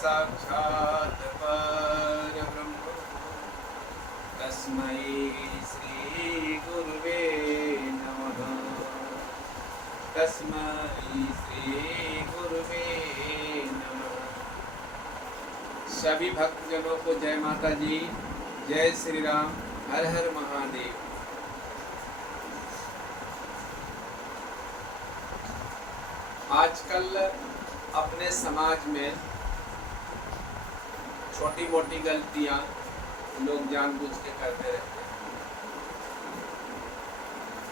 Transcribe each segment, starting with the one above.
साक्षात् परब्रह्म तस्मै श्री गुरुवे नमः। तस्मै श्री गुरुवे नमः। सभी भक्तजनों को जय माता जी, जय श्री राम, हर हर महादेव। आजकल अपने समाज में छोटी मोटी गलतियां लोग जानबूझ के करते रहते हैं।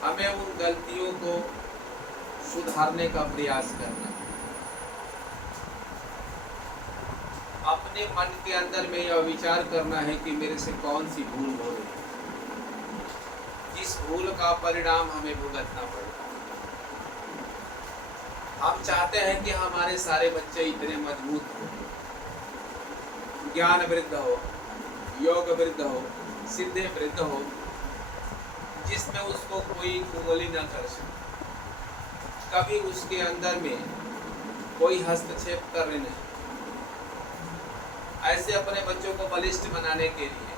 हमें उन गलतियों को सुधारने का प्रयास करना है। अपने मन के अंदर में यह विचार करना है कि मेरे से कौन सी भूल हो रही है, किस भूल का परिणाम हमें भुगतना पड़ेगा। हम चाहते हैं कि हमारे सारे बच्चे इतने मजबूत हो, ज्ञान वृद्ध हो, योग वृद्ध हो, सिद्धि वृद्ध हो, जिसमें उसको कोई उंगली न कर सके, कभी उसके अंदर में कोई हस्तक्षेप करे नहीं। ऐसे अपने बच्चों को बलिष्ठ बनाने के लिए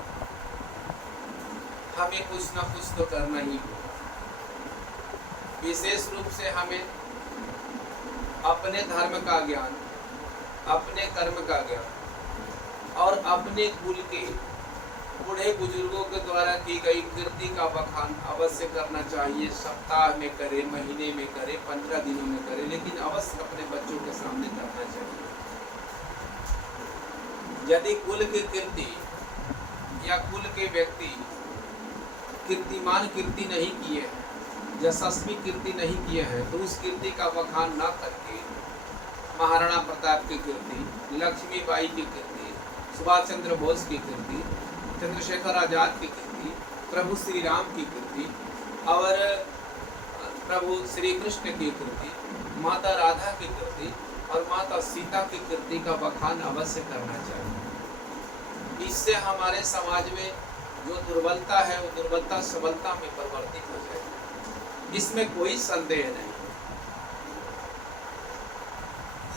हमें कुछ न कुछ तो करना ही होगा। विशेष रूप से हमें अपने धर्म का ज्ञान, अपने कर्म का ज्ञान और अपने कुल के बूढ़े बुजुर्गों के द्वारा की गई कीर्ति का बखान अवश्य करना चाहिए। सप्ताह में करे, महीने में करे, 15 दिनों में करे, लेकिन अवश्य अपने बच्चों के सामने करना चाहिए। यदि कुल की कीर्ति या कुल के व्यक्ति कीर्तिमान कीर्ति नहीं किए हैं, यशस्वी कीर्ति नहीं किए हैं, तो उस कीर्ति का बखान न करके महाराणा प्रताप की कीर्ति, लक्ष्मीबाई की कीर्ति, सुभाष चंद्र बोस की कीर्ति, चंद्रशेखर आजाद की कीर्ति, प्रभु श्री राम की कीर्ति और प्रभु श्री कृष्ण की कीर्ति, माता राधा की कीर्ति और माता सीता की कीर्ति का बखान अवश्य करना चाहिए। इससे हमारे समाज में जो दुर्बलता है वो दुर्बलता सबलता में परिवर्तित हो जाएगी, इसमें कोई संदेह नहीं।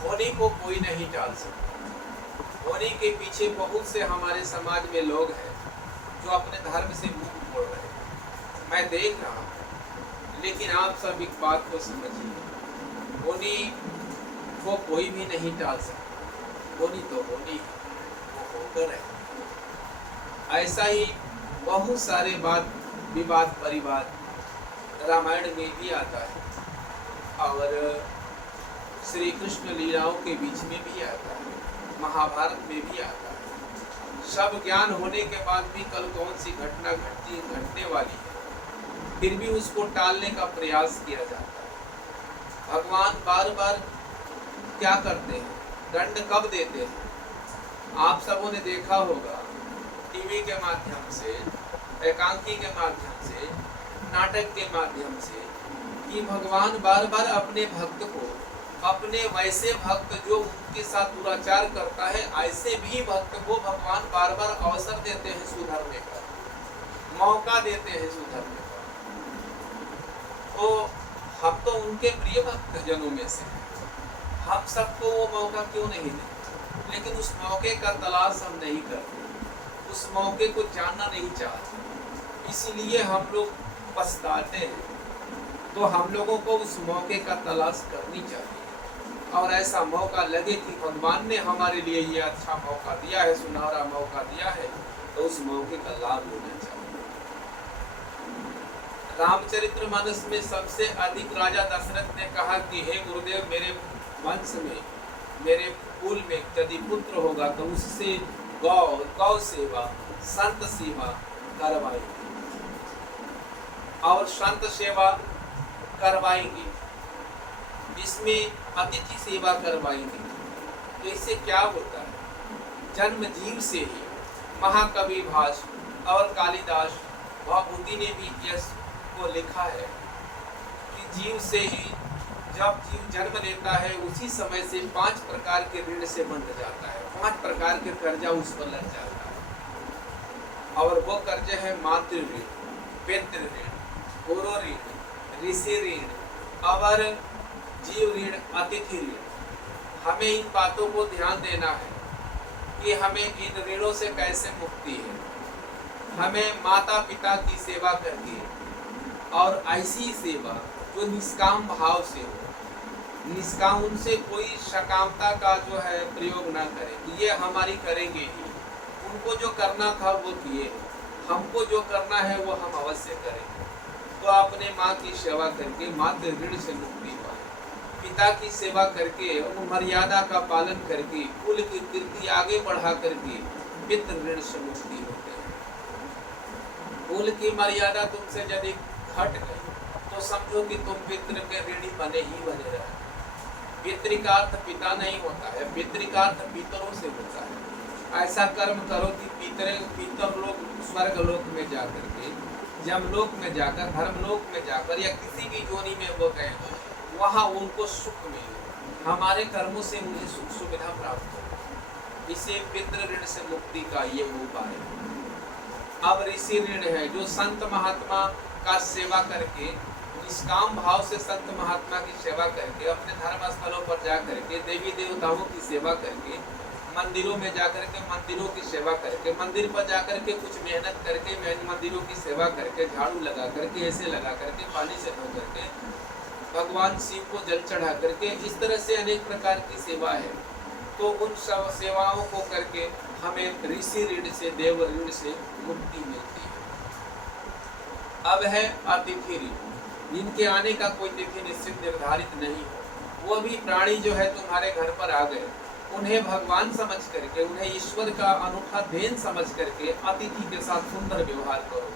होली को कोई नहीं टाल सकता। होली के पीछे बहुत से हमारे समाज में लोग हैं जो अपने धर्म से मुंह मोड़ रहे हैं, मैं देख रहा हूँ। लेकिन आप सब एक बात को समझिए, होली को कोई भी नहीं टाल सकता। होली तो होली है, वो होकर है। ऐसा ही बहुत सारे वाद विवाद परिवाद रामायण में भी आता है और श्री कृष्ण लीलाओं के बीच में भी आता है, महाभारत में भी आता है। सब ज्ञान होने के बाद भी कल कौन सी घटना घटने वाली है, फिर भी उसको टालने का प्रयास किया जाता है। भगवान बार बार क्या करते हैं, दंड कब देते हैं? आप सबों ने देखा होगा टीवी के माध्यम से, एकांकी के माध्यम से, नाटक के माध्यम से, कि भगवान बार बार अपने भक्त को, अपने वैसे भक्त जो उनके साथ दुराचार करता है, ऐसे भी भक्त को भगवान बार बार अवसर देते हैं सुधरने का, मौका देते हैं सुधरने का। तो हम तो उनके प्रिय भक्त जनों में से, हम सबको वो मौका क्यों नहीं देते? लेकिन उस मौके का तलाश हम नहीं करते, उस मौके को जानना नहीं चाहते, इसलिए हम लोग पछताते हैं। तो हम लोगों को उस मौके का तलाश करनी चाहिए और ऐसा मौका लगे कि भगवान ने हमारे लिए ये अच्छा मौका दिया है, सुनहरा मौका दिया है, तो उस मौके का लाभ लेना चाहिए। रामचरितमानस में सबसे अधिक राजा दशरथ ने कहा कि हे गुरुदेव, मेरे वंश में, मेरे कुल में यदि पुत्र होगा तो उससे गौ सेवा, संत सेवा करवाएंगे और संत सेवा करवाएंगे, इसमें अतिथि सेवा करवाएंगे। तो इससे क्या होता है? जन्म जीव से ही महाकवि भास और कालिदास भवभूति ने भी इसको लिखा है कि जीव से ही, जब जीव जन्म लेता है उसी समय से 5 प्रकार के ऋण से बंध जाता है, 5 प्रकार के कर्जा उस पर लग जाता है। और वो कर्जे है मातृ ऋण, पितृ ऋण, गुरु ऋण, ऋषि ऋण और जीव ऋण, अतिथि ऋण। हमें इन बातों को ध्यान देना है कि हमें इन ऋणों से कैसे मुक्ति है। हमें माता पिता की सेवा करके, और ऐसी सेवा जो निष्काम भाव से हो, निष्काम, उनसे कोई सकामता का जो है प्रयोग ना करें, ये हमारी करेंगे ही। उनको जो करना था वो किए, हमको जो करना है वो हम अवश्य करेंगे। तो अपने माँ की सेवा करके मातृ ऋण से मुक्ति पाए, पिता की सेवा करके और मर्यादा का पालन करके कुल की कीर्ति आगे बढ़ा करके पितृ ऋण से मुक्ति होते हैं। कुल की मर्यादा तुमसे यदि घट गई तो समझो कि तुम पितृ के ऋणी बने ही बने रहे। पितृ का अर्थ पिता नहीं होता है, पितृ का अर्थ पितरों से होता है। ऐसा कर्म करो कि पितर लोग स्वर्ग लोक में जाकर के, यमलोक में जाकर, धर्मलोक में जाकर या किसी भी जोनी में वो गए वहाँ उनको सुख मिले, हमारे कर्मों से उन्हें सुख सुविधा प्राप्त हो। इसे पितृ ऋण से मुक्ति का ये उपाय है। अब ऋषि ऋण है, जो संत महात्मा का सेवा करके, निष्काम भाव से संत महात्मा की सेवा करके, अपने धर्म स्थलों पर जा करके, देवी देवताओं की सेवा करके, मंदिरों में जाकर के मंदिरों की सेवा करके, मंदिर पर जाकर के कुछ मेहनत करके मंदिरों की सेवा करके, झाड़ू लगा करके, ऐसे लगा करके, पानी से धो करके, भगवान शिव को जल चढ़ा करके, इस तरह से अनेक प्रकार की सेवा है। तो उन सब सेवाओं को करके हमें ऋषि ऋण से, देव ऋण से मुक्ति मिलती है। अब है अतिथि ऋण, जिनके आने का कोई तिथि निश्चित निर्धारित नहीं हो, वो भी प्राणी जो है तुम्हारे घर पर आ गए, उन्हें भगवान समझ करके, उन्हें ईश्वर का अनूठा देन समझ करके अतिथि के साथ सुंदर व्यवहार करो,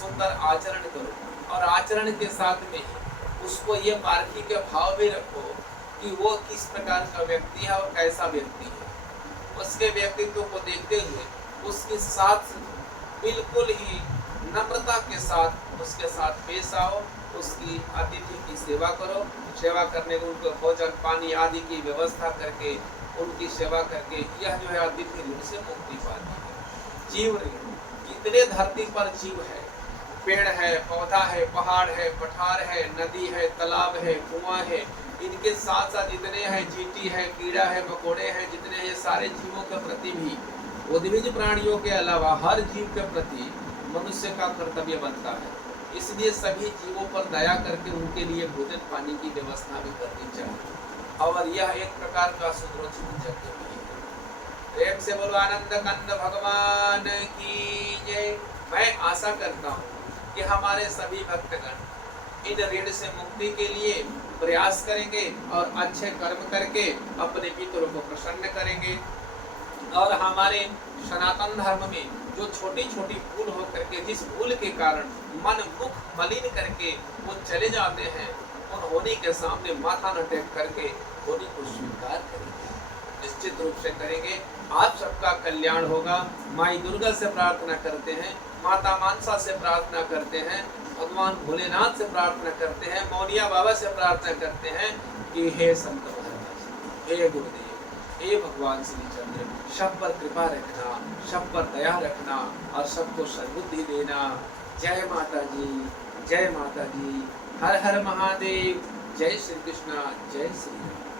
सुंदर आचरण करो, और आचरण के साथ में ही उसको ये पारखी के भाव भी रखो कि वो किस प्रकार का व्यक्ति है और कैसा व्यक्ति है। उसके व्यक्तित्व को देखते हुए उसके साथ बिल्कुल ही नम्रता के साथ उसके साथ पेश आओ, उसकी अतिथि की सेवा करो। सेवा करने को उनको भोजन पानी आदि की व्यवस्था करके, उनकी सेवा करके, यह जो है अतिथि ऋण से मुक्ति पाती है। जीव ऋण, जितने धरती पर जीव है, पेड़ है, पौधा है, पहाड़ है, पठार है, नदी है, तालाब है, कुआं है, इनके साथ साथ जितने हैं, चींटी है, कीड़ा है, मकोड़े हैं, जितने हैं, सारे जीवों के प्रति भी, उद्भिज प्राणियों के अलावा हर जीव के प्रति मनुष्य का कर्तव्य बनता है। इसलिए सभी जीवों पर दया करके उनके लिए भोजन पानी की व्यवस्था भी करनी चाहिए। और यह एक प्रकार का सुदृढ़ यज्ञ भी है। प्रेम से बोलो आनंद कंद भगवान की जय। मैं आशा करता हूँ कि हमारे सभी भक्तगण इन ऋण से मुक्ति के लिए प्रयास करेंगे और अच्छे कर्म करके अपने पितरों को प्रसन्न करेंगे। और हमारे सनातन धर्म में जो छोटी छोटी भूल हो करके, जिस भूल के कारण मन मुख मलिन करके वो चले जाते हैं, उन होनी के सामने माथा न टेक करके होनी को स्वीकार करेंगे, निश्चित रूप से करेंगे। आप सबका कल्याण होगा। माई दुर्गा से प्रार्थना करते हैं, माता मानसा से प्रार्थना करते हैं, भगवान भोलेनाथ से प्रार्थना करते हैं, मौनिया बाबा से प्रार्थना करते हैं कि हे संत महाराज, हे गुरुदेव, हे भगवान श्री चंद्र, सब पर कृपा रखना, सब पर दया रखना और सबको सद्बुद्धि देना। जय माता जी, जय माता जी, हर हर महादेव, जय श्री कृष्णा, जय श्री राम।